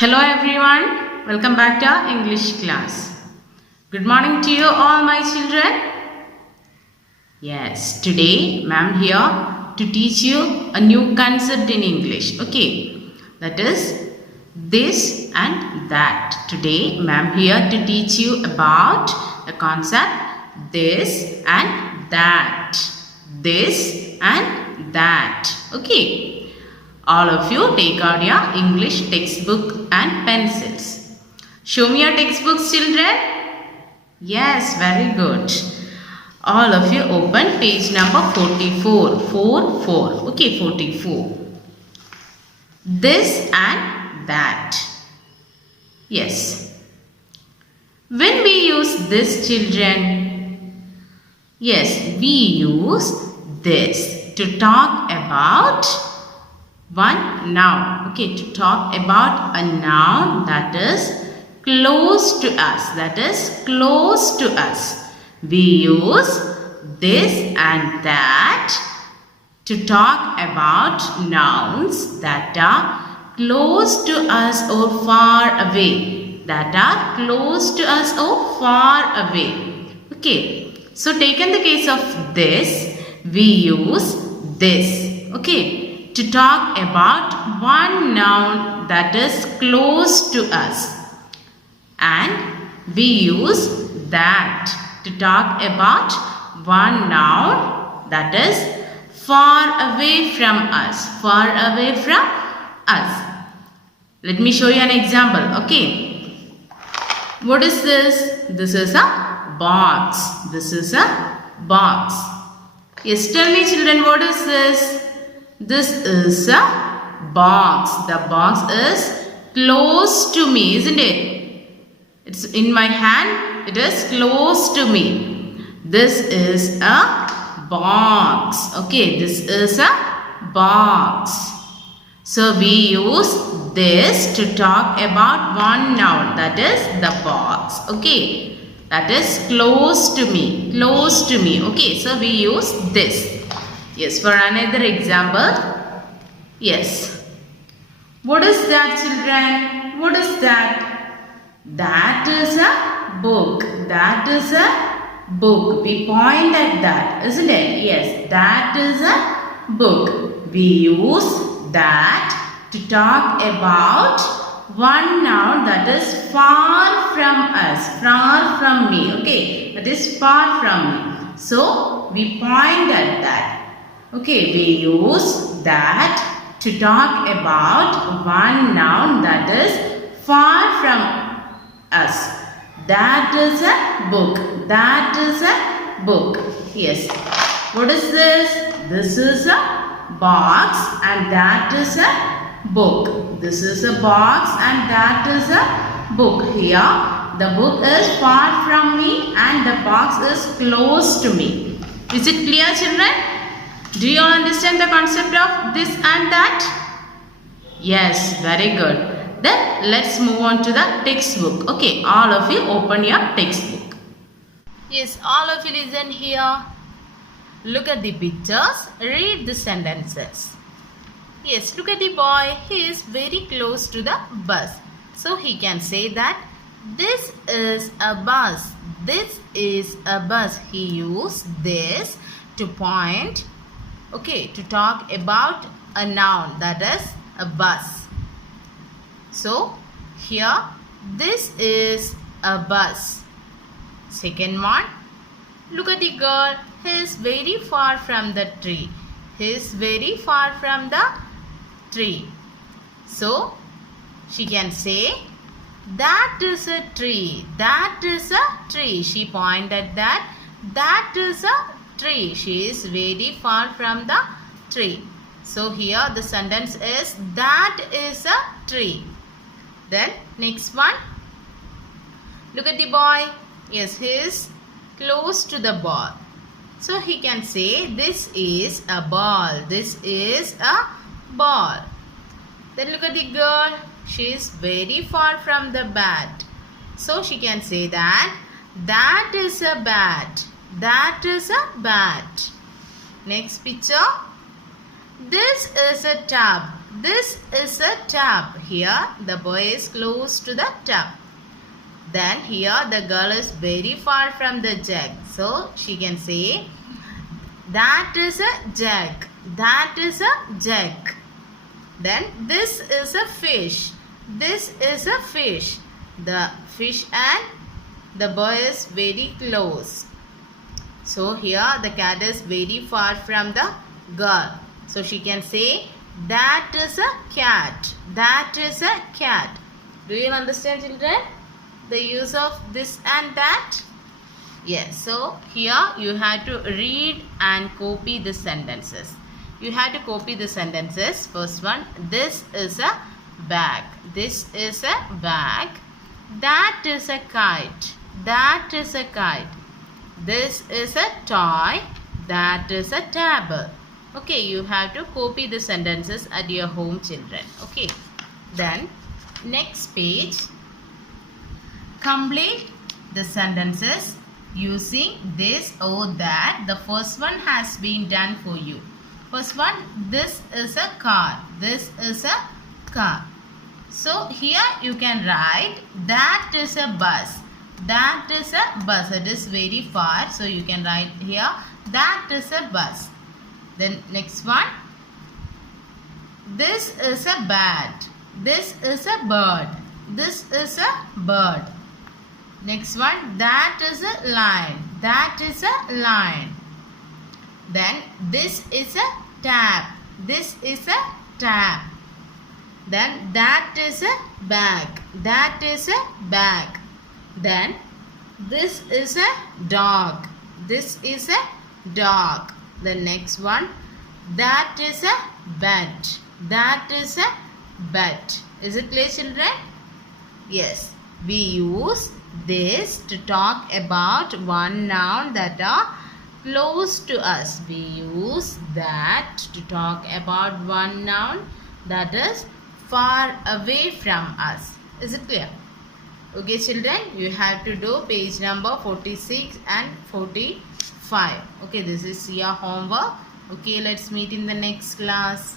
Hello everyone, welcome back to our English class. Good morning to you all my children. Yes, today ma'am here to teach you a new concept in English. Okay, that is this and that. Today ma'am here to teach you about the concept this and that. This and that. Okay. All of you take out your English textbook and pencils. Show me your textbooks, children. Yes, very good. All of you open page number 44. 44. Okay, 44. This and that. Yes. When we use this, children, yes, we use this to talk about one noun. Okay, to talk about a noun that is close to us. That is close to us. We use this and that to talk about nouns that are close to us or far away. That are close to us or far away. Okay, so taken the case of this, we use this. Okay, to talk about one noun that is close to us, and we use that to talk about one noun that is far away from us. Far away from us. Let me show you an example. Okay, what is this? This is a box. This is a box. Yes, tell me children, what is this? This is a box. The box is close to me, isn't it? It's in my hand. It is close to me. This is a box. Okay, this is a box. So we use this to talk about one noun, that is the box. Okay, that is close to me. Close to me. Okay, so we use this. Yes, for another example. Yes. What is that, children? What is that? That is a book. That is a book. We point at that, isn't it? Yes, that is a book. We use that to talk about one noun that is far from us. Far from me. Okay, that is far from me. So, we point at that. Okay, we use that to talk about one noun that is far from us. That is a book. That is a book. Yes. What is this? This is a box and that is a book. This is a box and that is a book. Here, the book is far from me and the box is close to me. Is it clear, children? Do you all understand the concept of this and that? Yes, very good. Then let's move on to the textbook. Okay, all of you open your textbook. Yes, all of you listen here. Look at the pictures. Read the sentences. Yes, look at the boy. He is very close to the bus. So he can say that this is a bus. This is a bus. He used this to point. Okay, to talk about a noun that is a bus. So, here, this is a bus. Second one, look at the girl. He is very far from the tree. He is very far from the tree. So, she can say, that is a tree. That is a tree. She pointed that. That is a tree. She is very far from the tree. So here the sentence is that is a tree. Then next one. Look at the boy. Yes, he is close to the ball. So he can say this is a ball. This is a ball. Then look at the girl. She is very far from the bat. So she can say that that is a bat. That is a bat. Next picture. This is a tub. This is a tap. Here the boy is close to the tap. Then here the girl is very far from the jug. So she can say, that is a jug. That is a jug. Then this is a fish. This is a fish. The fish and the boy is very close. So here the cat is very far from the girl. So she can say, that is a cat. That is a cat. Do you understand, children, the use of this and that? Yes. So here you have to read and copy the sentences. You have to copy the sentences. First one, this is a bag. This is a bag. That is a kite. That is a kite. This is a toy. That is a table. Okay, you have to copy the sentences at your home, children. Okay. Then next page, complete the sentences using this or that. The first one has been done for you. First one, this is a car. This is a car. So here you can write, that is a bus. That is a bus. It is very far. So you can write here, that is a bus. Then next one, this is a bat. This is a bird. This is a bird. Next one, that is a lion. That is a lion. Then this is a tap. This is a tap. Then that is a bag. That is a bag. Then this is a dog. This is a dog. The next one, that is a bed. That is a bed. Is it clear, children? Yes. We use this to talk about one noun that are close to us. We use that to talk about one noun that is far away from us. Is it clear? Okay, children, you have to do page number 46 and 45. Okay, this is your homework. Okay, let's meet in the next class.